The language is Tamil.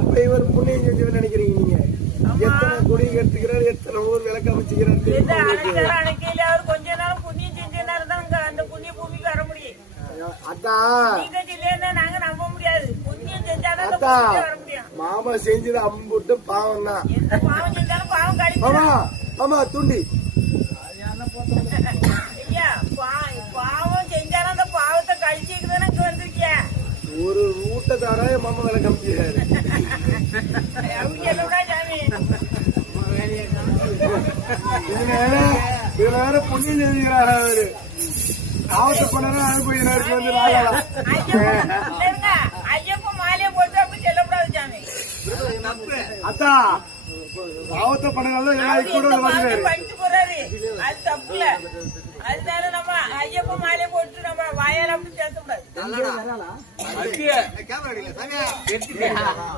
அப்ப இவர் புண்ணியம் செஞ்சு நினைக்கிறீங்க நீங்க? எத்தனை குடி கட்டுக்கிறார், எத்தனை ஊர் விளக்க அமைச்சுக்கிறார். கொஞ்ச நாள் புண்ணியம் செஞ்சனால தான் அந்த புண்ணிய பூமிக்கு வர முடியும். அதான் நாங்க நம்ப முடியாது. புண்ணியம் செஞ்சாதான் வர முடியும். மாமா செஞ்சது அம்புட்டு பாவம் தான். எந்த பாவம் செஞ்சாலும் பாவம் கழிவு. மாமா மாமா துண்டி ஐயா பாவம் செஞ்சாலும் அந்த பாவத்தை கழிச்சுக்குதானே இங்க வந்திருக்கியா? ஒரு ஊட்ட தர மாமா விலை கமிக்கிறாரு. அவங்க எல்லாம் சாமி இதுல வேற புண்ணியம் செஞ்சுக்கிறாரு அவரு. ஆவத்தை பண்ணா அனுப்புகிறாரு வந்து ஐயப்ப மாலையை போட்டு அப்படி சொல்லக்கூடாது சாமி. அத்தா ஆவத்தை பண்ணாலும் பண்ணிட்டு போறாரு, அது தப்புல. அதனால நம்ம ஐயப்ப மாலையை போட்டு நம்ம வாயால அப்படி சேர்த்த கூடாது.